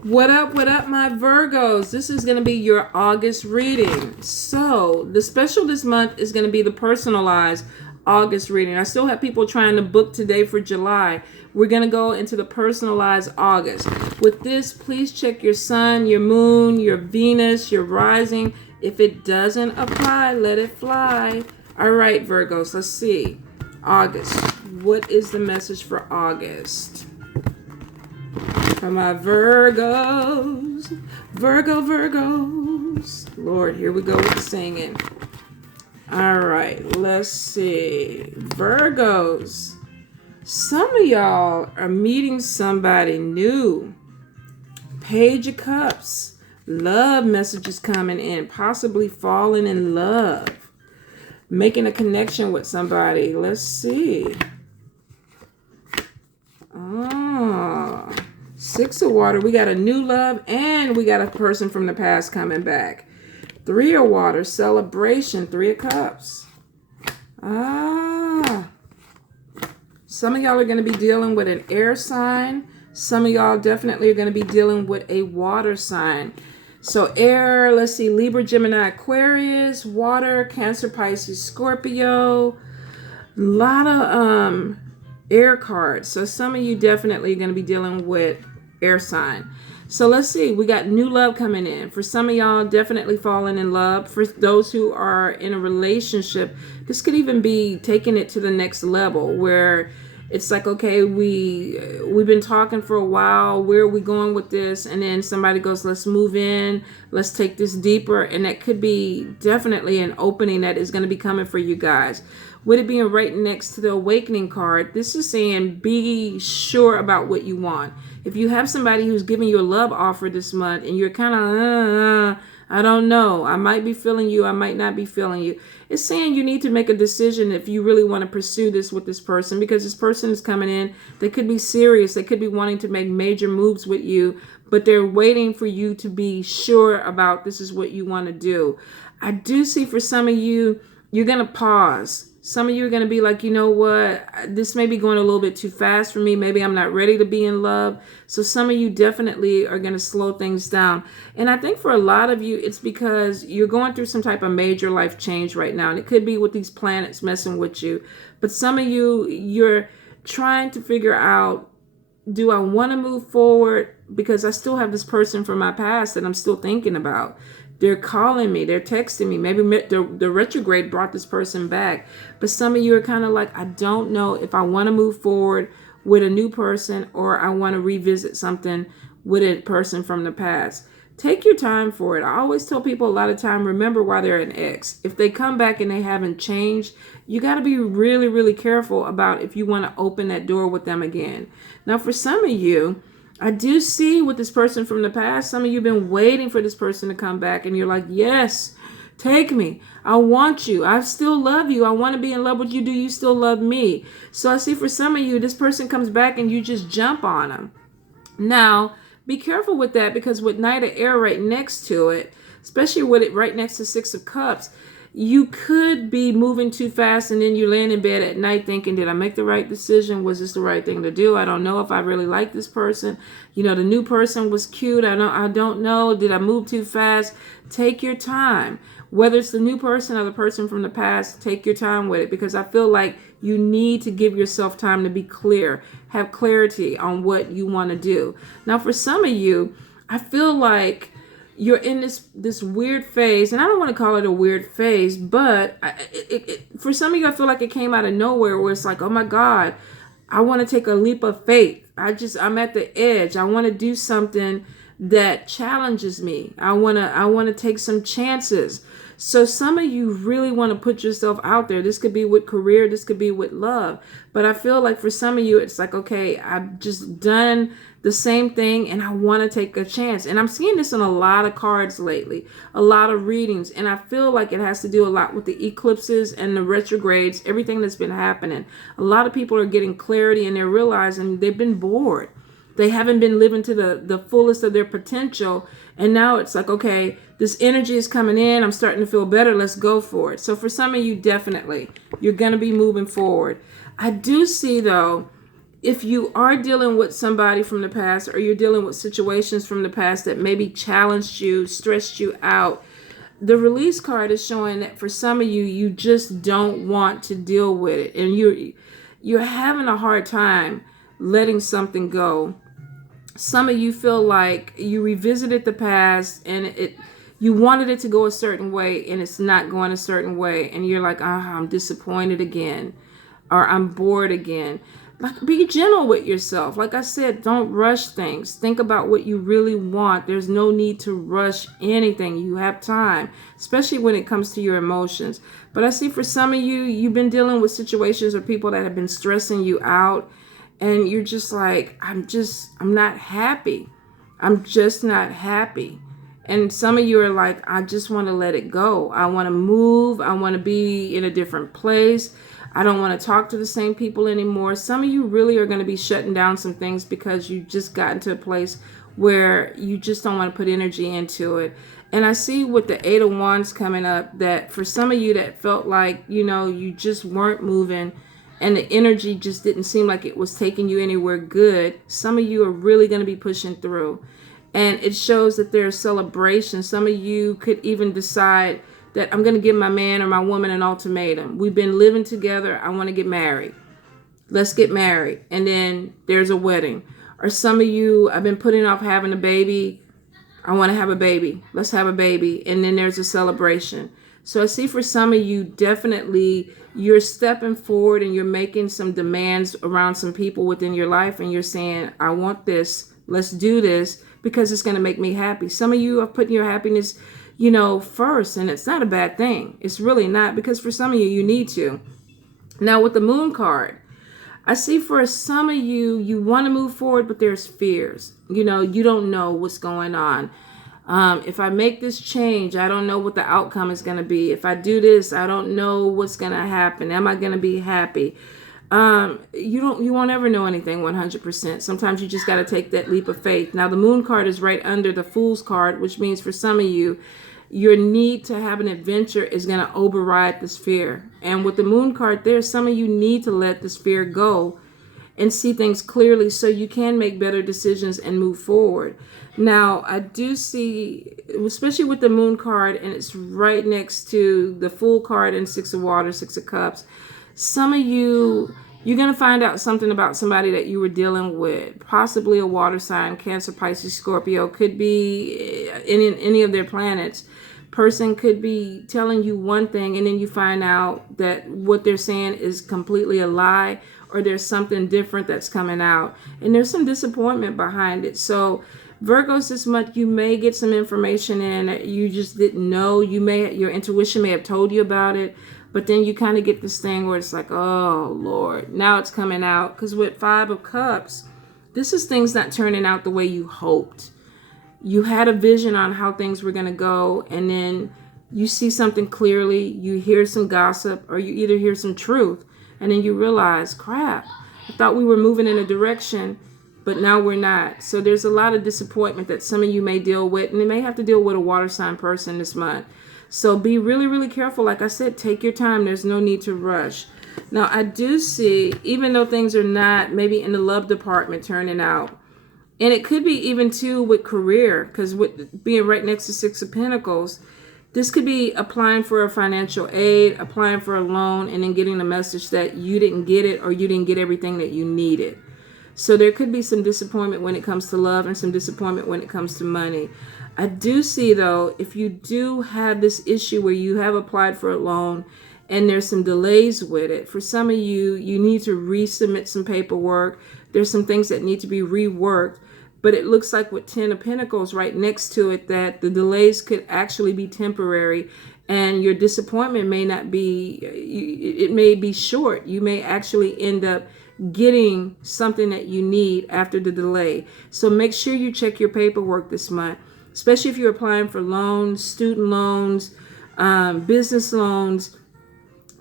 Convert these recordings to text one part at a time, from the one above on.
What up, my Virgos? This is going to be your August reading. So, the special this month is going to be the personalized August reading. I still have people trying to book today for July. We're going to go into the personalized August. With this, please check your sun, your moon, your Venus, your rising. If it doesn't apply, let it fly. All right, Virgos, let's see. August. What is the message for August? For my Virgos, Virgos. Lord, here we go with the singing. All right, let's see. Virgos, some of y'all are meeting somebody new. Page of Cups, love messages coming in, possibly falling in love, making a connection with somebody. Let's see. Six of Water, we got a new love and we got a person from the past coming back. Three of Water, celebration. Three of Cups. Some of y'all are going to be dealing with an air sign. Some of y'all definitely are going to be dealing with a water sign. So air, let's see, Libra, Gemini, Aquarius, water, Cancer, Pisces, Scorpio. A lot of air cards. So some of you definitely are going to be dealing with air sign. So let's see. We got new love coming in. For some of y'all, definitely falling in love. For those who are in a relationship, this could even be taking it to the next level where it's like, okay, we've been talking for a while. Where are we going with this? And then somebody goes, let's move in. Let's take this deeper. And that could be definitely an opening that is going to be coming for you guys. With it being right next to the awakening card, this is saying be sure about what you want. If you have somebody who's giving you a love offer this month and you're kind of, I don't know, I might be feeling you, I might not be feeling you. It's saying you need to make a decision if you really want to pursue this with this person, because this person is coming in. They could be serious. They could be wanting to make major moves with you, but they're waiting for you to be sure about this is what you want to do. I do see for some of you, you're going to pause. Some of you are going to be like, you know what, this may be going a little bit too fast for me. Maybe I'm not ready to be in love. So some of you definitely are going to slow things down. And I think for a lot of you, it's because you're going through some type of major life change right now. And it could be with these planets messing with you. But some of you, you're trying to figure out, do I want to move forward? Because I still have this person from my past that I'm still thinking about. They're calling me. They're texting me. Maybe the retrograde brought this person back. But some of you are kind of like, I don't know if I want to move forward with a new person or I want to revisit something with a person from the past. Take your time for it. I always tell people a lot of time, remember why they're an ex. If they come back and they haven't changed, you got to be really, really careful about if you want to open that door with them again. Now, for some of you, I do see with this person from the past, some of you have been waiting for this person to come back and you're like, yes, take me. I want you. I still love you. I want to be in love with you. Do you still love me? So I see for some of you, this person comes back and you just jump on them. Now, be careful with that, because with Knight of Air right next to it, especially with it right next to Six of Cups, you could be moving too fast and then you're laying in bed at night thinking, did I make the right decision? Was this the right thing to do? I don't know if I really like this person. You know, the new person was cute. I don't know. Did I move too fast? Take your time. Whether it's the new person or the person from the past, take your time with it, because I feel like you need to give yourself time to be clear, have clarity on what you want to do. Now, for some of you, I feel like you're in this weird phase, and I don't want to call it a weird phase, but for some of you, I feel like it came out of nowhere, where it's like, oh my God, I want to take a leap of faith. I'm at the edge. I want to do something that challenges me. I want to take some chances. So some of you really want to put yourself out there. This could be with career. This could be with love. But I feel like for some of you, it's like, okay, I've just done the same thing and I want to take a chance. And I'm seeing this in a lot of cards lately, a lot of readings. And I feel like it has to do a lot with the eclipses and the retrogrades, everything that's been happening. A lot of people are getting clarity and they're realizing they've been bored. They haven't been living to the fullest of their potential. And now it's like, okay, this energy is coming in. I'm starting to feel better. Let's go for it. So for some of you, definitely, you're going to be moving forward. I do see, though, if you are dealing with somebody from the past, or you're dealing with situations from the past that maybe challenged you, stressed you out, the release card is showing that for some of you, you just don't want to deal with it, and you're having a hard time letting something go. Some of you feel like you revisited the past and you wanted it to go a certain way and it's not going a certain way, and you're like, I'm disappointed again, or I'm bored again. Like, be gentle with yourself. Like I said, don't rush things. Think about what you really want. There's no need to rush anything. You have time, especially when it comes to your emotions. But I see for some of you, you've been dealing with situations or people that have been stressing you out, and you're just like, I'm not happy. I'm just not happy. And some of you are like, I just want to let it go. I want to move. I want to be in a different place. I don't want to talk to the same people anymore. Some of you really are going to be shutting down some things because you just got into a place where you just don't want to put energy into it. And I see with the 8 of Wands coming up that for some of you that felt like, you just weren't moving and the energy just didn't seem like it was taking you anywhere good, some of you are really going to be pushing through. And it shows that there's celebration. Some of you could even decide that I'm going to give my man or my woman an ultimatum. We've been living together. I want to get married. Let's get married. And then there's a wedding. Or some of you, I've been putting off having a baby. I want to have a baby. Let's have a baby. And then there's a celebration. So I see for some of you, definitely you're stepping forward and you're making some demands around some people within your life. And you're saying, I want this. Let's do this because it's going to make me happy. Some of you are putting your happiness first, and it's not a bad thing. It's really not, because for some of you, you need to. Now with the Moon card, I see for some of you, you want to move forward, but there's fears. You don't know what's going on. If I make this change, I don't know what the outcome is going to be. If I do this, I don't know what's going to happen. Am I going to be happy? You won't ever know anything 100%. Sometimes you just got to take that leap of faith. Now the Moon card is right under the Fool's card, which means for some of you, your need to have an adventure is going to override this fear. And with the Moon card there, some of you need to let this fear go and see things clearly so you can make better decisions and move forward. Now, I do see, especially with the Moon card, and it's right next to the Fool card and 6 of Water, 6 of Cups. Some of you, you're going to find out something about somebody that you were dealing with, possibly a water sign, Cancer, Pisces, Scorpio, could be any of their planets. Person could be telling you one thing and then you find out that what they're saying is completely a lie, or there's something different that's coming out. And there's some disappointment behind it. So Virgos, this month, you may get some information in that you just didn't know. Your intuition may have told you about it. But then you kind of get this thing where it's like, oh, Lord, now it's coming out. Because with 5 of Cups, this is things not turning out the way you hoped. You had a vision on how things were going to go, and then you see something clearly, you hear some gossip, or you either hear some truth, and then you realize, crap, I thought we were moving in a direction, but now we're not. So there's a lot of disappointment that some of you may deal with, and you may have to deal with a water sign person this month. So be really, really careful. Like I said, take your time. There's no need to rush. Now, I do see, even though things are not maybe in the love department turning out, and it could be even too with career, because with being right next to 6 of Pentacles, this could be applying for a financial aid, applying for a loan, and then getting the message that you didn't get it, or you didn't get everything that you needed. So there could be some disappointment when it comes to love and some disappointment when it comes to money. I do see, though, if you do have this issue where you have applied for a loan and there's some delays with it, for some of you, you need to resubmit some paperwork. There's some things that need to be reworked. But it looks like with 10 of Pentacles right next to it that the delays could actually be temporary, and your disappointment may not be, it may be short. You may actually end up getting something that you need after the delay. So make sure you check your paperwork this month, especially if you're applying for loans, student loans, business loans,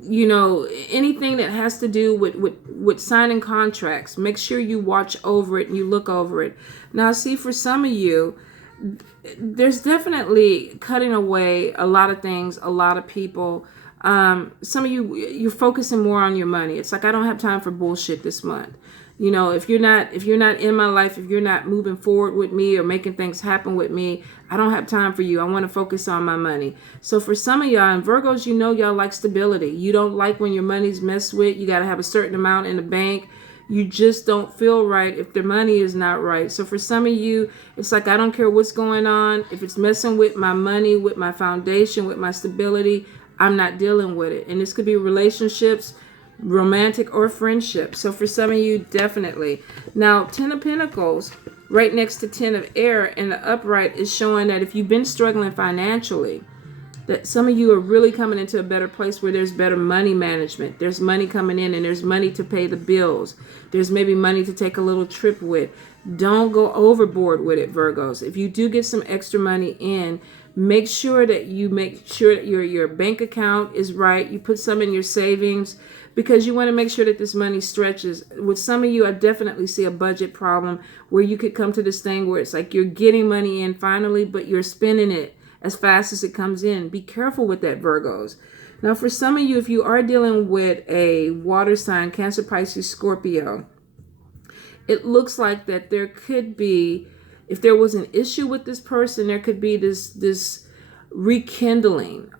anything that has to do with signing contracts. Make sure you watch over it and you look over it. Now, see, for some of you, there's definitely cutting away a lot of things, a lot of people. Some of you, you're focusing more on your money. It's like, I don't have time for bullshit this month. You know, if you're not in my life, if you're not moving forward with me or making things happen with me, I don't have time for you. I want to focus on my money. So for some of y'all, and Virgos, you know, y'all like stability. You don't like when your money's messed with. You got to have a certain amount in the bank. You just don't feel right if the money is not right. So for some of you, it's like, I don't care what's going on. If it's messing with my money, with my foundation, with my stability, I'm not dealing with it. And this could be relationships, romantic or friendship. So for some of you, definitely. Now, 10 of Pentacles right next to 10 of Air in the upright is showing that if you've been struggling financially, that some of you are really coming into a better place where there's better money management. There's money coming in and there's money to pay the bills. There's maybe money to take a little trip with. Don't go overboard with it, Virgos. If you do get some extra money in, make sure that your bank account is right. You put some in your savings because you want to make sure that this money stretches. With some of you, I definitely see a budget problem where you could come to this thing where it's like you're getting money in finally, but you're spending it as fast as it comes in. Be careful with that, Virgos. Now, for some of you, if you are dealing with a water sign, Cancer, Pisces, Scorpio, it looks like that there could be, if there was an issue with this person, there could be this rekindling,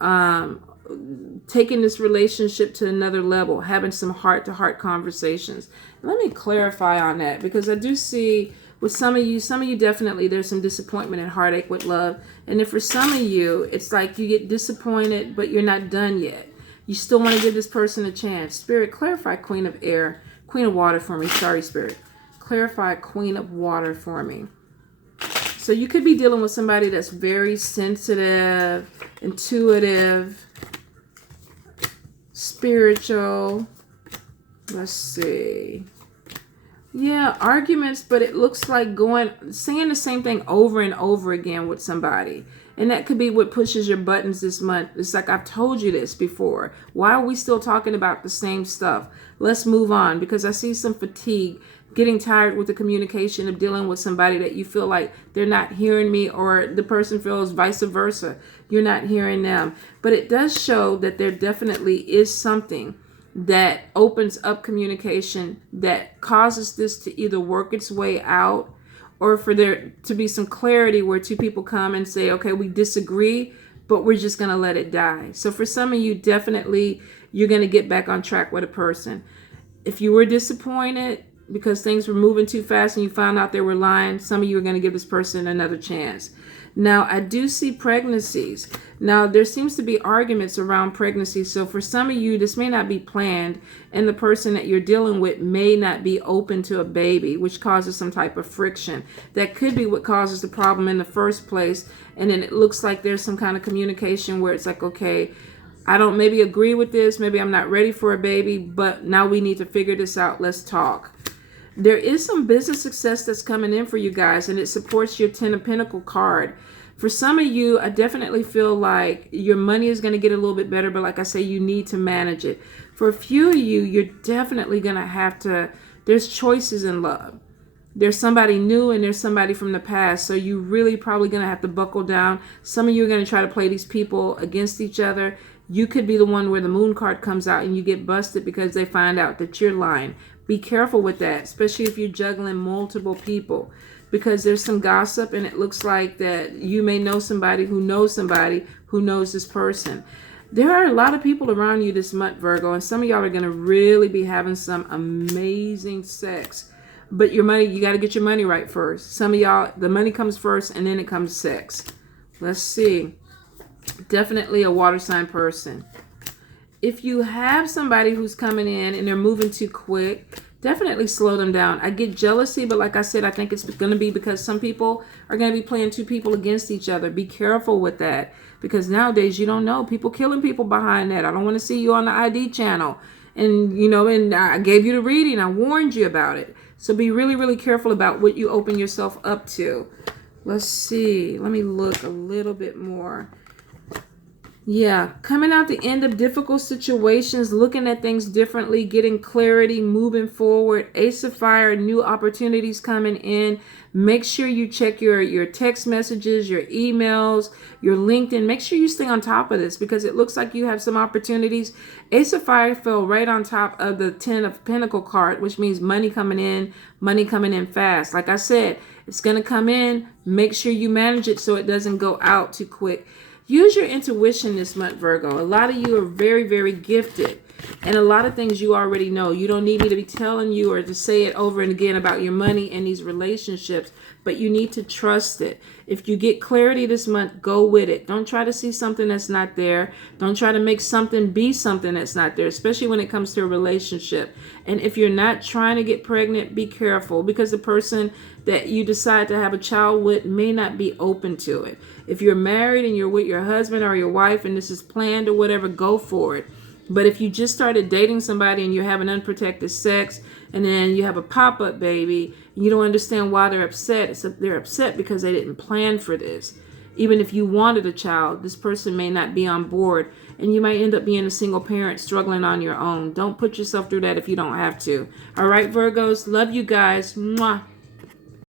taking this relationship to another level, having some heart-to-heart conversations. Let me clarify on that, because I do see with some of you definitely there's some disappointment and heartache with love. And then for some of you, it's like you get disappointed, but you're not done yet. You still want to give this person a chance. Spirit, clarify Queen of Air, Queen of Water for me. Sorry, Spirit. Clarify Queen of Water for me. So you could be dealing with somebody that's very sensitive, intuitive, spiritual. Let's see. Yeah, arguments, but it looks like saying the same thing over and over again with somebody. And that could be what pushes your buttons this month. It's like, I've told you this before. Why are we still talking about the same stuff? Let's move on, because I see some fatigue, getting tired with the communication of dealing with somebody that you feel like they're not hearing me, or the person feels vice versa. You're not hearing them. But it does show that there definitely is something that opens up communication that causes this to either work its way out, or for there to be some clarity where two people come and say, okay, we disagree, but we're just going to let it die. So for some of you, definitely you're going to get back on track with a person. If you were disappointed because things were moving too fast and you found out they were lying, some of you are going to give this person another chance. Now, I do see pregnancies. Now, there seems to be arguments around pregnancy. So for some of you, this may not be planned, and the person that you're dealing with may not be open to a baby, which causes some type of friction. That could be what causes the problem in the first place. And then it looks like there's some kind of communication where it's like, okay, I don't maybe agree with this. Maybe I'm not ready for a baby, but now we need to figure this out. Let's talk. There is some business success that's coming in for you guys, and it supports your 10 of Pentacles card. For some of you, I definitely feel like your money is going to get a little bit better, but like I say, you need to manage it. For a few of you, you're definitely going to have to, there's choices in love. There's somebody new and there's somebody from the past, so you really probably going to have to buckle down. Some of you are going to try to play these people against each other. You could be the one where the moon card comes out and you get busted because they find out that you're lying. Be careful with that, especially if you're juggling multiple people, because there's some gossip and it looks like that you may know somebody who knows this person. There are a lot of people around you this month, Virgo, and some of y'all are going to really be having some amazing sex. But your money, you got to get your money right first. Some of y'all, the money comes first and then it comes sex. Let's see. Definitely a water sign person. If you have somebody who's coming in and they're moving too quick, definitely slow them down. I get jealousy, but like I said, I think it's going to be because some people are going to be playing two people against each other. Be careful with that, because nowadays you don't know. People killing people behind that. I don't want to see you on the ID channel. And, you know, and I gave you the reading. I warned you about it. So be really, really careful about what you open yourself up to. Let's see. Let me look a little bit more. Yeah, coming out the end of difficult situations, looking at things differently, getting clarity, moving forward. Ace of Fire, new opportunities coming in. Make sure you check your text messages, your emails, your LinkedIn. Make sure you stay on top of this because it looks like you have some opportunities. Ace of Fire fell right on top of the Ten of Pentacle card, which means money coming in fast. Like I said, it's going to come in. Make sure you manage it so it doesn't go out too quick. Use your intuition this month, Virgo. A lot of you are very, very gifted. And a lot of things you already know. You don't need me to be telling you or to say it over and again about your money and these relationships. But you need to trust it. If you get clarity this month, go with it. Don't try to see something that's not there. Don't try to make something be something that's not there, especially when it comes to a relationship. And if you're not trying to get pregnant, be careful because the person that you decide to have a child with may not be open to it. If you're married and you're with your husband or your wife and this is planned or whatever, go for it. But if you just started dating somebody and you're having unprotected sex and then you have a pop-up baby, you don't understand why they're upset. They're upset because they didn't plan for this. Even if you wanted a child, this person may not be on board and you might end up being a single parent struggling on your own. Don't put yourself through that if you don't have to. All right, Virgos, love you guys. Mwah.